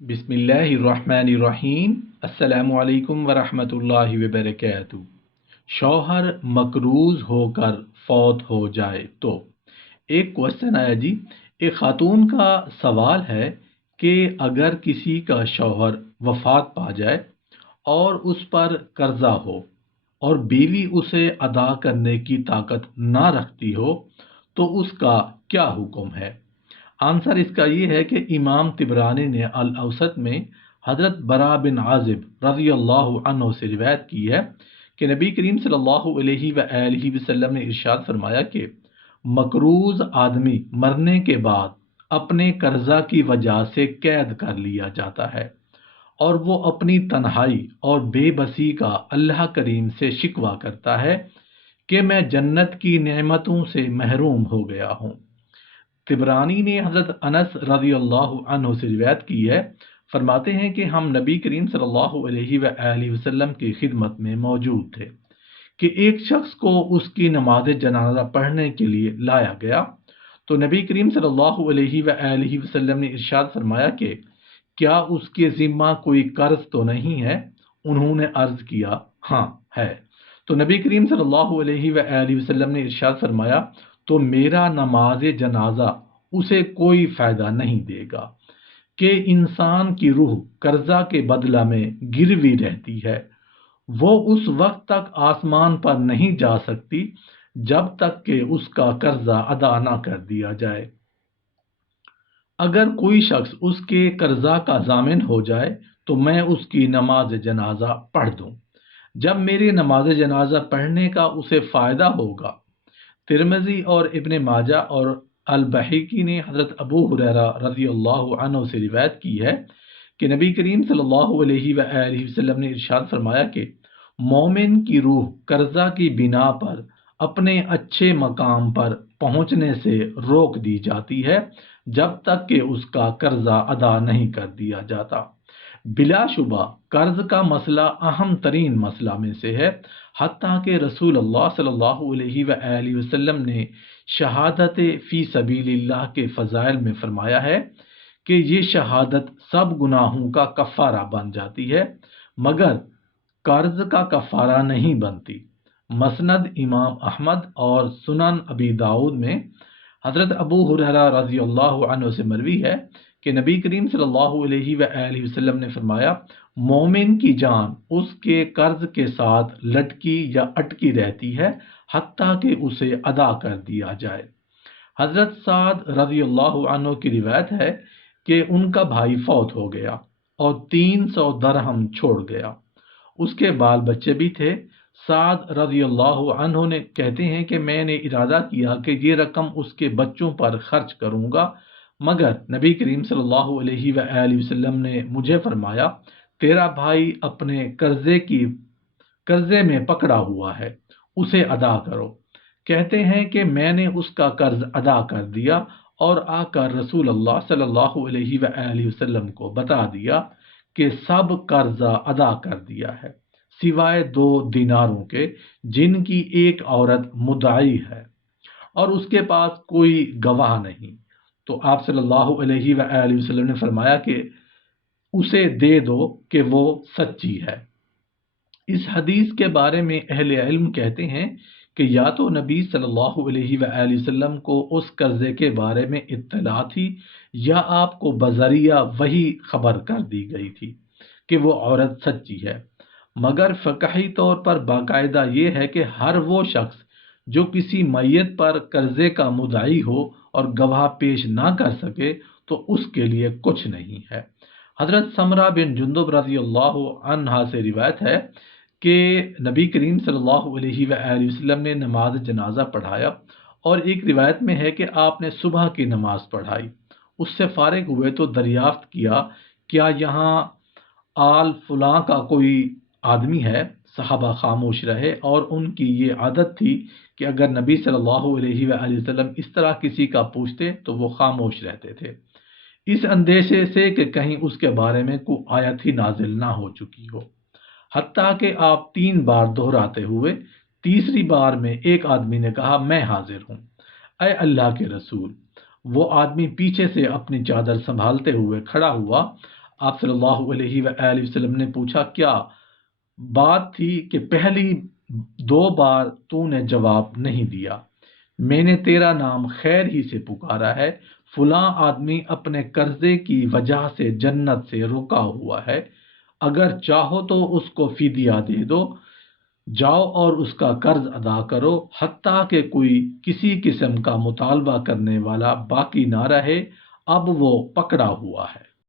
बिस्मिल्लाहिर्रहमानिर्रहीम। अस्सलामु अलैकुम वरहमतुल्लाहि वबरकातुहू। शौहर मकरूज होकर फौत हो जाए तो एक क्वेश्चन आया जी। एक खातून का सवाल है कि अगर किसी का शौहर वफात पा जाए और उस पर कर्जा हो और बीवी उसे अदा करने की ताकत ना रखती हो तो उसका क्या हुक्म है। आंसर इसका ये है कि इमाम तिबरानी ने अल औसत में हज़रत बरा बिन आजिब रज़ी अल्लाह अन्हु से रिवायत की है कि नबी करीम सल्लल्लाहु अलैहि वसल्लम ने इरशाद फरमाया कि मकरूज आदमी मरने के बाद अपने कर्जा की वजह से कैद कर लिया जाता है और वो अपनी तन्हाई और बेबसी का अल्लाह करीम से शिकवा करता है कि मैं जन्नत की नेमतों से महरूम हो गया हूँ। तिबरानी ने हज़रत अनस रज़ी अल्लाह अन्हु से रिवायत की है। फरमाते हैं कि हम नबी करीम सल्लल्लाहु अलैहि वसल्लम की खिदमत में मौजूद थे कि एक शख्स को उसकी नमाज जनाजा पढ़ने के लिए लाया गया तो नबी करीम सल्लल्लाहु अलैहि वसल्लम ने इरशाद फरमाया कि क्या उसके ज़िम्मा कोई कर्ज तो नहीं है। उन्होंने अर्ज किया हाँ है। तो नबी करीम सल्लल्लाहु अलैहि वसल्लम ने इरशाद फरमाया तो मेरा नमाज जनाजा उसे कोई फ़ायदा नहीं देगा कि इंसान की रूह कर्जा के बदला में गिरवी रहती है। वो उस वक्त तक आसमान पर नहीं जा सकती जब तक कि उसका कर्जा अदा ना कर दिया जाए। अगर कोई शख्स उसके कर्जा का जामिन हो जाए तो मैं उसकी नमाज जनाजा पढ़ दूं जब मेरी नमाज जनाजा पढ़ने का उसे फ़ायदा होगा। तिरमिज़ी और इब्ने माजा और अल बहकी ने हज़रत अबू हुरैरा रज़ी अल्लाह अन्हु से रिवायत की है कि नबी करीम सल्लल्लाहु अलैहि वसल्लम ने इरशाद फरमाया कि मोमिन की रूह कर्जा की बिना पर अपने अच्छे मकाम पर पहुंचने से रोक दी जाती है जब तक कि उसका कर्जा अदा नहीं कर दिया जाता। बिलाशुबा कर्ज का मसला अहम तरीन मसला में से है। हत्ता कि रसूल अल्लाह सल्लल्लाहु अलैहि वसल्लम ने शहादत फ़ी सबीलिल्लाह के फ़ज़ाइल में फरमाया है कि ये शहादत सब गुनाहों का कफ़ारा बन जाती है मगर कर्ज का कफ़ारा नहीं बनती। मसनद इमाम अहमद और सुनन अबी दाऊद में हज़रत अबू हुरैरा रज़ी अल्लाह अन्हु से मरवी है कि नबी करीम सल्लल्लाहु अलैहि वसल्लम ने फरमाया मोमिन की जान उसके कर्ज के साथ लटकी या अटकी रहती है हत्ता कि उसे अदा कर दिया जाए। हज़रत साद रज़ी अल्लाह अन्हु की रिवायत है कि उनका भाई फौत हो गया और 300 दरहम छोड़ गया। उसके बाल बच्चे भी थे। साद रज़ी अल्लाह अन्हु ने कहते हैं कि मैंने इरादा किया कि ये रकम उसके बच्चों पर खर्च करूंगा मगर नबी करीम सल्लल्लाहु अलैहि वसल्लम ने मुझे फरमाया तेरा भाई अपने कर्जे में पकड़ा हुआ है उसे अदा करो। कहते हैं कि मैंने उसका कर्ज अदा कर दिया और आकर रसूल अल्लाह सल्लल्लाहु अलैहि वसल्लम को बता दिया कि सब कर्जा अदा कर दिया है सिवाय 2 दिनारों के जिनकी एक औरत मुद्दाई है और उसके पास कोई गवाह नहीं। तो आप सल्लल्लाहु अलैहि वसल्लम ने फरमाया कि उसे दे दो कि वो सच्ची है। इस हदीस के बारे में अहले इल्म कहते हैं कि या तो नबी सल्लल्लाहु अलैहि वसल्लम को उस कर्जे के बारे में इत्तला थी या आपको बजरिया वही खबर कर दी गई थी कि वो औरत सच्ची है। मगर फ़िक़ही तौर पर बाकायदा ये है कि हर वो शख्स जो किसी मैयत पर कर्जे का मुद्दाई हो और गवाह पेश ना कर सके तो उसके लिए कुछ नहीं है। हज़रत समरा बिन जुंदुब रज़ी अल्लाह अन्हा से रिवायत है कि नबी करीम सल्लल्लाहु अलैहि वसल्लम ने नमाज जनाजा पढ़ाया और एक रिवायत में है कि आपने सुबह की नमाज पढ़ाई। उससे फारिग हुए तो दरियाफ्त किया क्या यहाँ आल फलां का कोई आदमी है। सहाबा खामोश रहे और उनकी ये आदत थी कि अगर नबी सल्लल्लाहु अलैहि वसल्लम इस तरह किसी का पूछते तो वो खामोश रहते थे इस अंदेशे से कि कहीं उसके बारे में कोई आयत ही नाजिल ना हो चुकी हो। हत्ता कि आप 3 बार दोहराते हुए तीसरी बार में एक आदमी ने कहा मैं हाजिर हूँ ऐ अल्लाह के रसूल। वो आदमी पीछे से अपनी चादर संभालते हुए खड़ा हुआ। آپ صلی اللہ علیہ وآلہ وسلم نے پوچھا کیا بات تھی کہ پہلی 2 بار تو نے جواب نہیں دیا؟ میں نے تیرا نام خیر ہی سے پکارا ہے، فلاں آدمی اپنے قرضے کی وجہ سے جنت سے رکا ہوا ہے، اگر چاہو تو اس کو فدیہ دے دو، جاؤ اور اس کا قرض ادا کرو حتیٰ کہ کوئی کسی قسم کا مطالبہ کرنے والا باقی نہ رہے، اب وہ پکڑا ہوا ہے۔